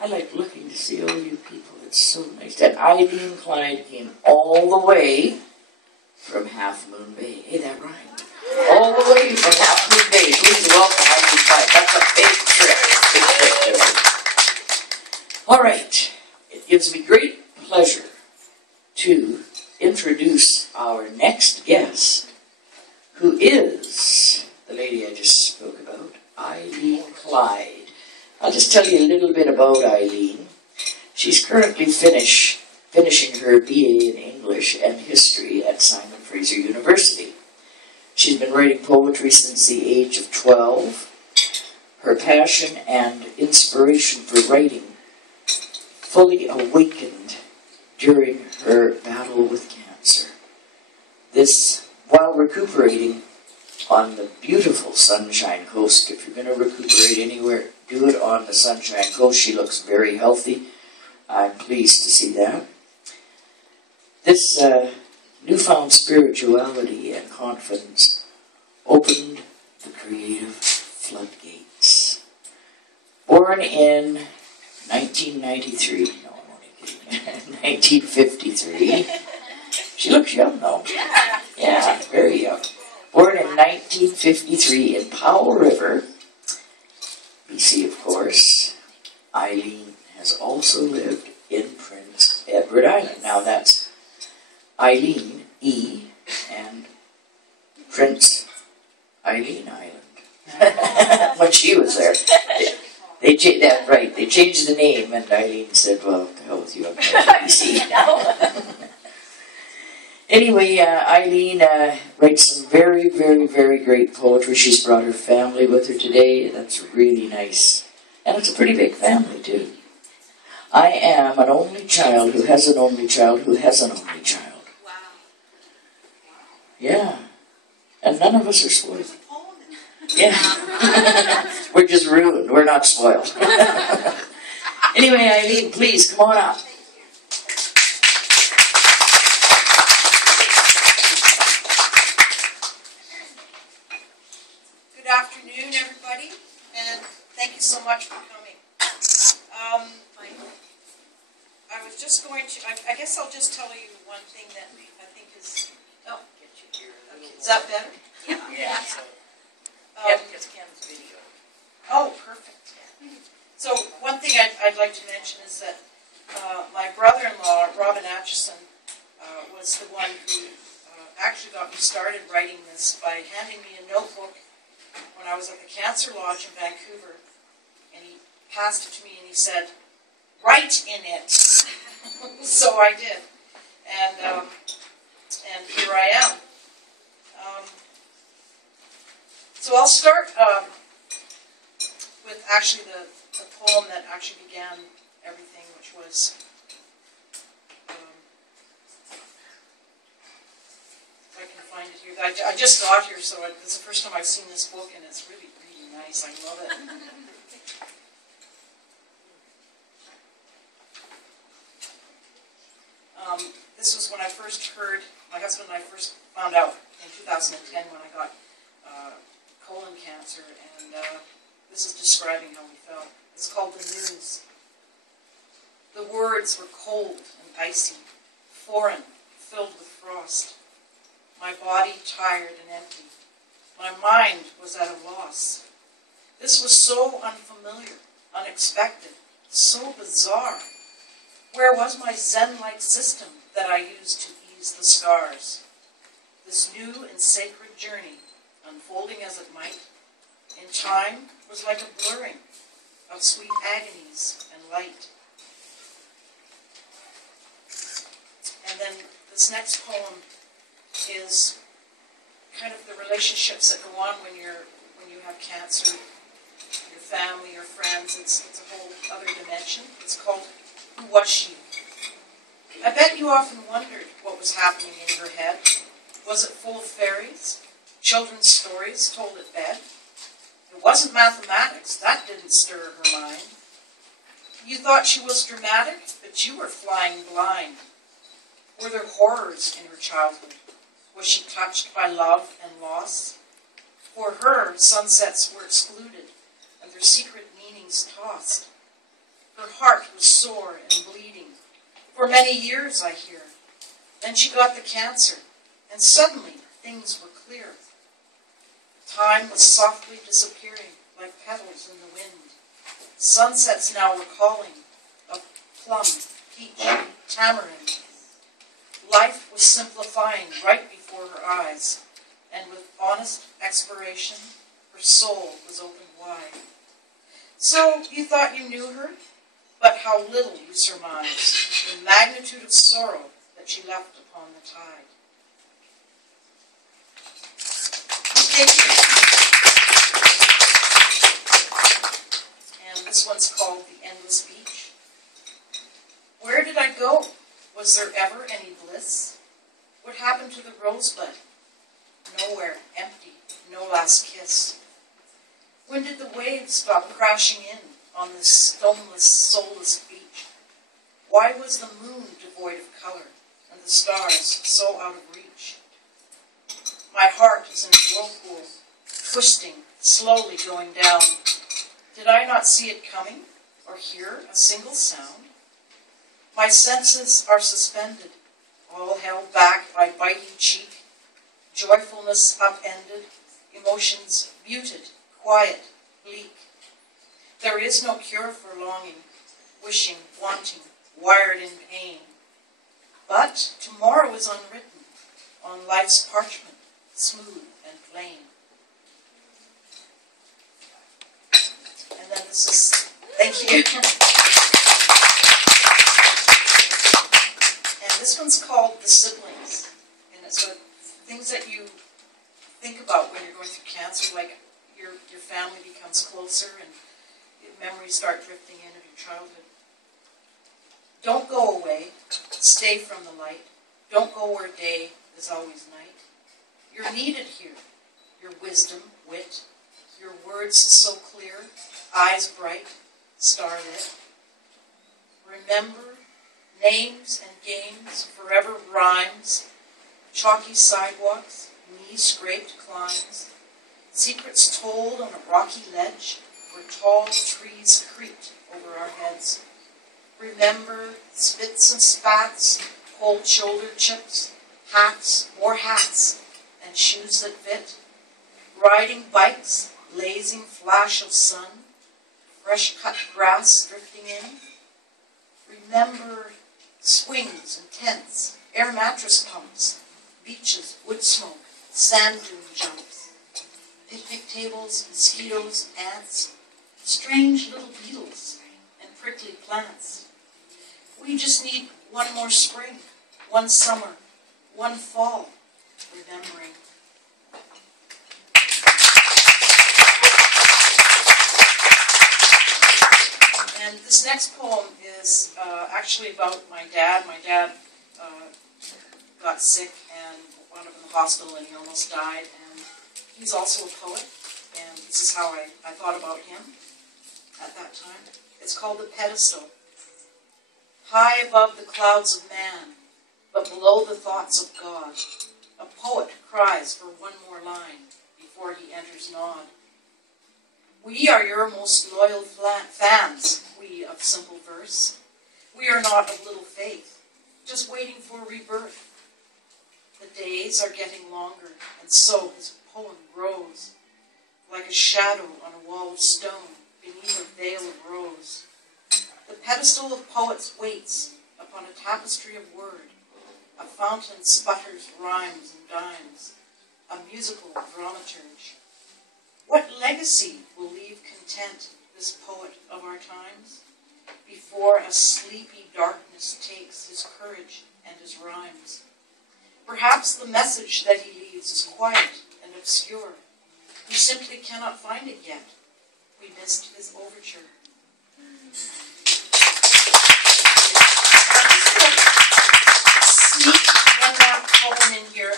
I like looking to see all you people. It's so nice. And Eileen Clyde came all the way from Half Moon Bay. Hey, that rhymed. All the way from Half Moon Bay. Please welcome Eileen Clyde. That's a big trip. Big trip. All right. It gives me great pleasure to introduce our next guest, who is the lady I just spoke about, Eileen Clyde. I'll just tell you a little bit about Eileen. She's currently finishing her BA in English and History at Simon Fraser University. She's been writing poetry since the age of 12. Her passion and inspiration for writing fully awakened during her battle with cancer. This, while recuperating on the beautiful Sunshine Coast. If you're going to recuperate anywhere, do it on the Sunshine Coast. She looks very healthy. I'm pleased to see that. This newfound spirituality and confidence opened the creative floodgates. Born in 1993, no, I'm only kidding, 1953. She looks young though. Yeah, very young. Born in 1953 in Powell River, BC, of course, Eileen has also lived in Prince Edward Island. Now that's Eileen E. and Prince Eileen Island. When she was there. They changed the name, and Eileen said, well, to hell with you, I'm going to BC. Anyway, Eileen writes some very, very, very great poetry. She's brought her family with her today. That's really nice. And it's a pretty big family, too. I am an only child who has an only child who has an only child. Wow. Yeah. And none of us are spoiled. Yeah. We're just ruined. We're not spoiled. Anyway, Eileen, please, come on up. Good afternoon, everybody, and thank you so much for coming. I was just going to, I guess I'll just tell you one thing that I think is, oh, get you here. Okay. Is that better? Yeah. Because Ken's video. Oh, perfect. So one thing I'd like to mention is that my brother-in-law, Robin Atchison, was the one who actually got me started writing this by handing me a notebook when I was at the Cancer Lodge in Vancouver, and he passed it to me and he said, write in it. So I did, and here I am. So I'll start with actually the poem that actually began everything, which was if I can find it here. I just got here, so it's the first time I've seen this book, and it's really, really nice. I love it. This was when I first heard, my husband and I first found out in 2010 when I got colon cancer, and this is describing how we felt. It's called The News. The words were cold and icy, foreign, filled with frost. My body tired and empty. My mind was at a loss. This was so unfamiliar, unexpected, so bizarre. Where was my Zen-like system that I used to ease the scars? This new and sacred journey, unfolding as it might, in time was like a blurring of sweet agonies and light. And then this next poem is kind of the relationships that go on when you have cancer, your family, your friends. It's a whole other dimension. It's called Who Was She? I bet you often wondered what was happening in her head. Was it full of fairies? Children's stories told at bed? It wasn't mathematics. That didn't stir her mind. You thought she was dramatic, but you were flying blind. Were there horrors in her childhood? Was she touched by love and loss? For her, sunsets were excluded and their secret meanings tossed. Her heart was sore and bleeding. For many years, I hear. Then she got the cancer, and suddenly things were clear. Time was softly disappearing like petals in the wind. Sunsets now were calling of plum, peach, tamarind. Life was simplifying right before her eyes, and with honest expiration, her soul was opened wide. So you thought you knew her, but how little you surmised the magnitude of sorrow that she left upon the tide. Thank you. And this one's called The Endless Beach. Where did I go? Was there ever any bliss? What happened to the rosebud? Nowhere, empty, no last kiss. When did the waves stop crashing in on this stoneless, soulless beach? Why was the moon devoid of color and the stars so out of reach? My heart is in a whirlpool, twisting, slowly going down. Did I not see it coming or hear a single sound? My senses are suspended, all held back by biting cheek, joyfulness upended, emotions muted, quiet, bleak. There is no cure for longing, wishing, wanting, wired in pain. But tomorrow is unwritten on life's parchment, smooth and plain. And then this is, thank you. And this one's called The Siblings. And it's what things that you think about when you're going through cancer, like your family becomes closer and memories start drifting in of your childhood. Don't go away. Stay from the light. Don't go where day is always night. You're needed here. Your wisdom, wit, your words so clear, eyes bright, starlit. Remember, names and games, forever rhymes, chalky sidewalks, knee-scraped climbs, secrets told on a rocky ledge where tall trees creaked over our heads. Remember spits and spats, cold shoulder chips, hats, more hats, and shoes that fit, riding bikes, blazing flash of sun, fresh-cut grass drifting in. Remember swings and tents, air mattress pumps, beaches, wood smoke, sand dune jumps, picnic tables, mosquitoes, ants, strange little beetles, and prickly plants. We just need one more spring, one summer, one fall, remembering. And this next poem is actually about my dad. My dad got sick and wound up in the hospital and he almost died. And he's also a poet. And this is how I thought about him at that time. It's called The Pedestal. High above the clouds of man, but below the thoughts of God, a poet cries for one more line before he enters Nod. We are your most loyal fans, we of simple verse. We are not of little faith, just waiting for rebirth. The days are getting longer, and so his poem grows, like a shadow on a wall of stone beneath a veil of rose. The pedestal of poets waits upon a tapestry of word. A fountain sputters rhymes and dimes, a musical dramaturge. What legacy will leave content this poet of our times, before a sleepy darkness takes his courage and his rhymes? Perhaps the message that he leaves is quiet and obscure. We simply cannot find it yet. We missed his overture. Sneak one poem in here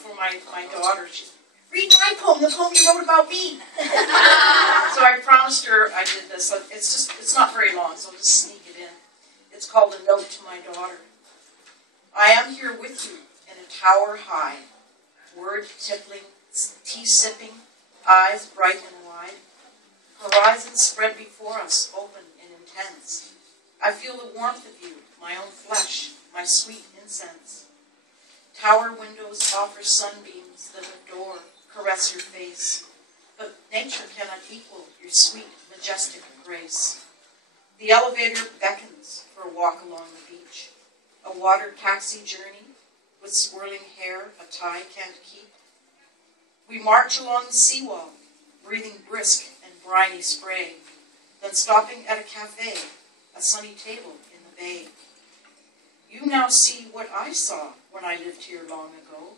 for my daughter. She's, read my poem, the poem you wrote about me. So I promised her I did this. It's not very long, so I'll just sneak it in. It's called A Note to My Daughter. I am here with you in a tower high, word tippling, tea sipping, eyes bright and wide. Horizons spread before us, open and intense. my own flesh, my sweet incense. Tower windows offer sunbeams that adore, caress your face, but nature cannot equal your sweet, majestic grace. The elevator beckons for a walk along the beach, a water taxi journey with swirling hair a tie can't keep. We march along the seawall, breathing brisk and briny spray, then stopping at a cafe, a sunny table in the bay. You now see what I saw when I lived here long ago.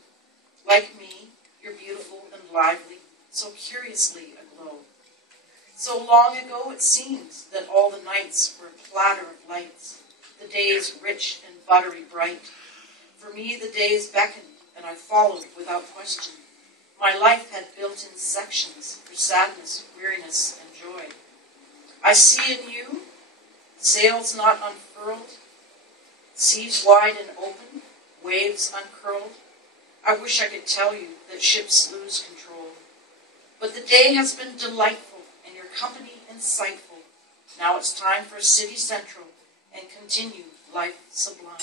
Like me, you're beautiful and lively, so curiously aglow. So long ago it seems that all the nights were a platter of lights, the days rich and buttery bright. For me the days beckoned, and I followed without question. My life had built-in sections for sadness, weariness, and joy. I see in you sails not unfurled, seas wide and open, waves uncurled. I wish I could tell you that ships lose control. But the day has been delightful and your company insightful. Now it's time for City Central and continue life sublime.